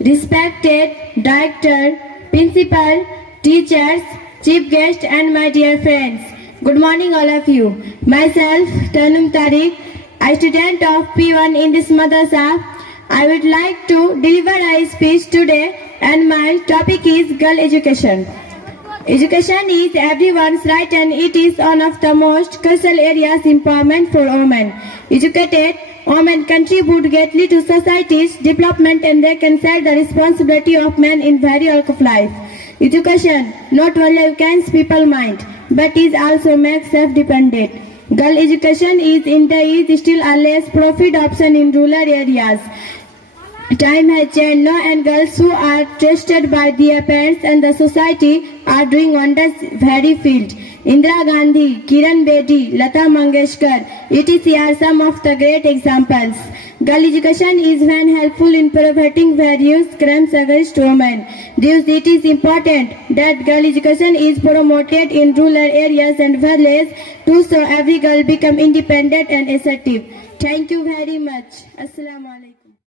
Respected Director, Principal, teachers, Chief Guest and my dear friends, good morning all of you. Myself, Tanum Tariq, a student of P1 in this madrasa. I would like to deliver a speech today and my topic is girl education. Education is everyone's right and it is one of the most crucial areas empowerment for women. Educated women contribute greatly to society's development and they can share the responsibility of men in various walks of life. Education not only awakens people's mind but is also makes self-dependent. Girl education is still a less profit option in rural areas. Time has changed now and girls who are trusted by their parents and the society are doing wonders very field. Indira Gandhi, Kiran Bedi, Lata Mangeshkar, etc. are some of the great examples. Girl education is when helpful in preventing various crimes against women. Thus it is important that girl education is promoted in rural areas and villages to so every girl become independent and assertive. Thank you very much. Assalamu alaikum.